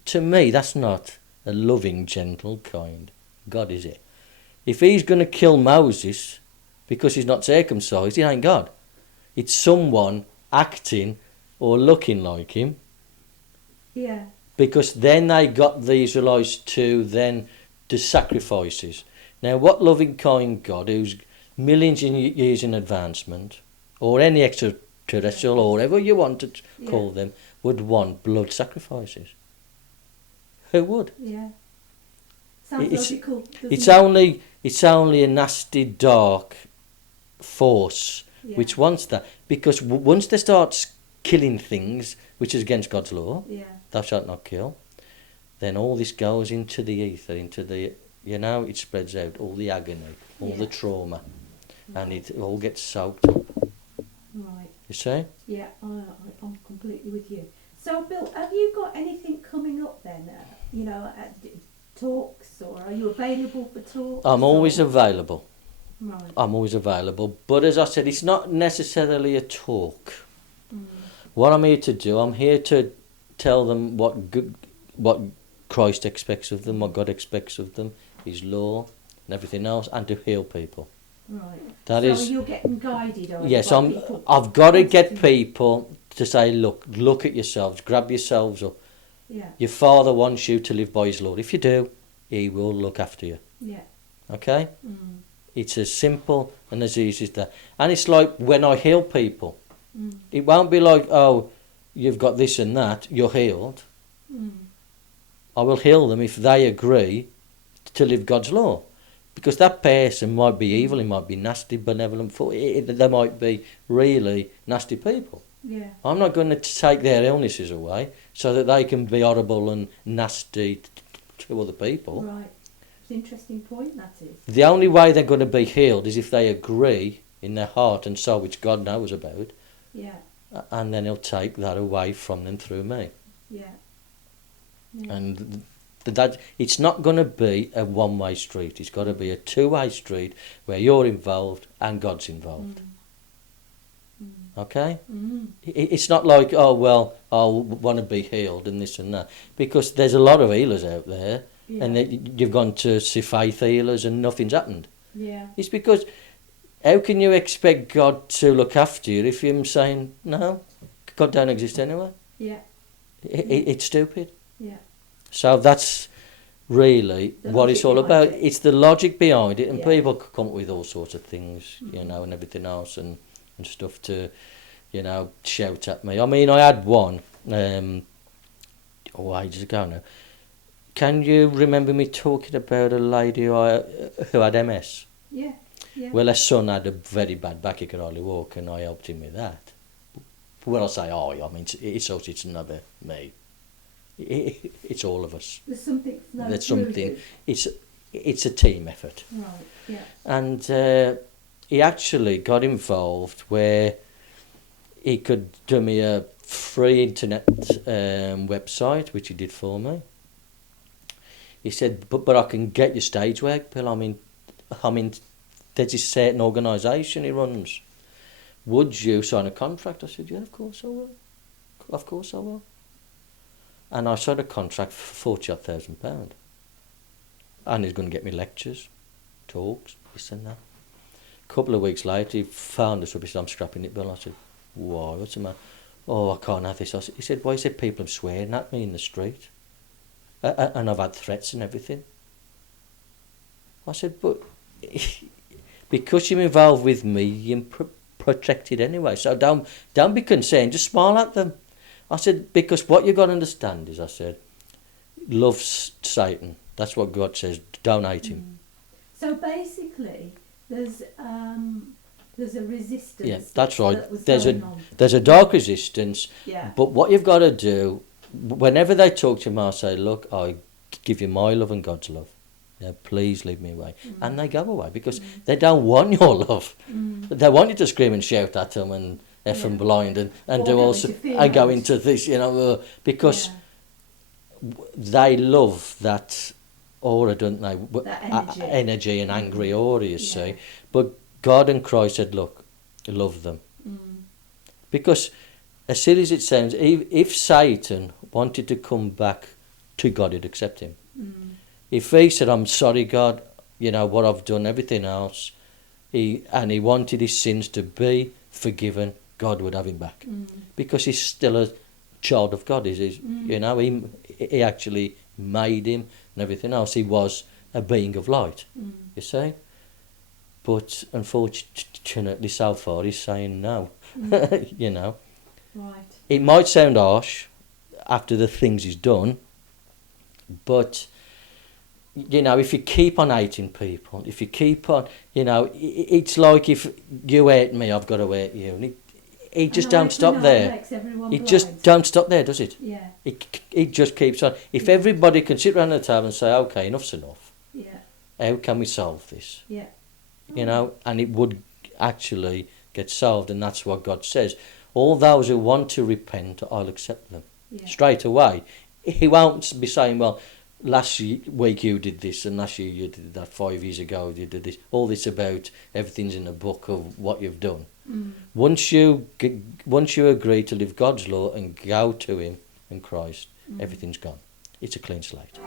to me, that's not a loving, gentle, kind God, is it? If he's going to kill Moses because he's not circumcised, he ain't God. It's someone acting or looking like him. Yeah. Because then they got the Israelites to then do sacrifices. Now, what loving, kind God, who's millions of years in advancement, or any extraterrestrial, or whatever you want to call them, would want blood sacrifices? Who would? Yeah. Sounds logical. It's only a nasty, dark force which wants that. Because once they start killing things, which is against God's law, thou shalt not kill, then all this goes into the ether, into the, it spreads out, all the agony, all the trauma, and it all gets soaked up. Right. You see? Yeah, I'm completely with you. So, Bill, have you got anything coming up then? At talks, or are you available for talks? I'm always available. Right. I'm always available. But as I said, it's not necessarily a talk. What I'm here to do, I'm here to tell them what Christ expects of them, what God expects of them, his law and everything else, and to heal people. Right. So you're getting guided, are you? Yes, I've got to get people to say, look at yourselves, grab yourselves up. Yeah. Your Father wants you to live by his law. If you do, he will look after you. Yeah. Okay? It's as simple and as easy as that. And it's like when I heal people, it won't be like, oh, you've got this and that, you're healed. I will heal them if they agree to live God's law. Because that person might be evil, he might be nasty, benevolent, they might be really nasty people. Yeah. I'm not going to take their illnesses away so that they can be horrible and nasty to other people. Right. It's an interesting point, that is. The only way they're going to be healed is if they agree in their heart and soul, which God knows about. Yeah. And then he'll take that away from them through me. Yeah. Yeah. And that it's not going to be a one-way street. It's got to be a two-way street where you're involved and God's involved. Okay? It's not like, oh, well, I want to be healed and this and that. Because there's a lot of healers out there, and you've gone to see faith healers and nothing's happened. Yeah. It's because how can you expect God to look after you if you're saying, no, God don't exist anyway? Yeah. It's stupid. Yeah. So that's really what it's all about. It's the logic behind it, and people come up with all sorts of things, you know, and everything else and stuff to, you know, shout at me. I mean, I had one ages ago now. Can you remember me talking about a lady who had MS? Yeah. Yeah. Well, her son had a very bad back, he could hardly walk, and I helped him with that. When I say I mean, it's us, it's never me. It's all of us. There's something. There's something. It's a team effort. Right. Yeah. And he actually got involved where he could do me a free internet website, which he did for me. He said, but I can get you stage work, Bill. I mean, there's this certain organisation he runs. Would you sign a contract? I said, yeah, of course I will. Of course I will. And I signed a contract for £40,000. And he's going to get me lectures, talks, this and that. A couple of weeks later, he found us up. He said, I'm scrapping it, Bill. I said, why? What's the matter? Oh, I can't have this. He said, why? He said, people are swearing at me in the street. And I've had threats and everything. I said, but because you're involved with me, you're protected anyway. So don't be concerned. Just smile at them. I said, because what you've got to understand is, I said, love Satan. That's what God says. Don't hate him. So basically, there's a resistance. Yeah, that's right. That there's a dark resistance. Yeah. But what you've got to do, whenever they talk to me, I say, look, I give you my love and God's love. Now, please leave me away. And they go away because they don't want your love. They want you to scream and shout at them and F and blind and do also and go into this, you know, because they love that aura, don't they? That energy and angry aura, you see. But God and Christ said, look, love them. Because as silly as it sounds, if Satan wanted to come back to God, he'd accept him. If he said, I'm sorry, God, you know, what I've done, everything else, he wanted his sins to be forgiven, God would have him back. Because he's still a child of God, you know, he actually made him and everything else. He was a being of light, you see. But unfortunately, so far, he's saying no, you know. Right. It might sound harsh after the things he's done, but, you know, if you keep on hating people, if you keep on, you know, it's like if you hate me, I've got to hate you. And it just don't stop there. It just don't stop there, does it? Yeah. It just keeps on. If everybody can sit around the table and say, okay, enough's enough. Yeah. How can we solve this? Yeah. You know, and it would actually get solved, and that's what God says. All those who want to repent, I'll accept them. Yeah. Straight away. He won't be saying, well, last week you did this, and last year you did that, 5 years ago you did this. All this about everything's in the book of what you've done. Once you agree to live God's law and go to him in Christ, everything's gone. It's a clean slate.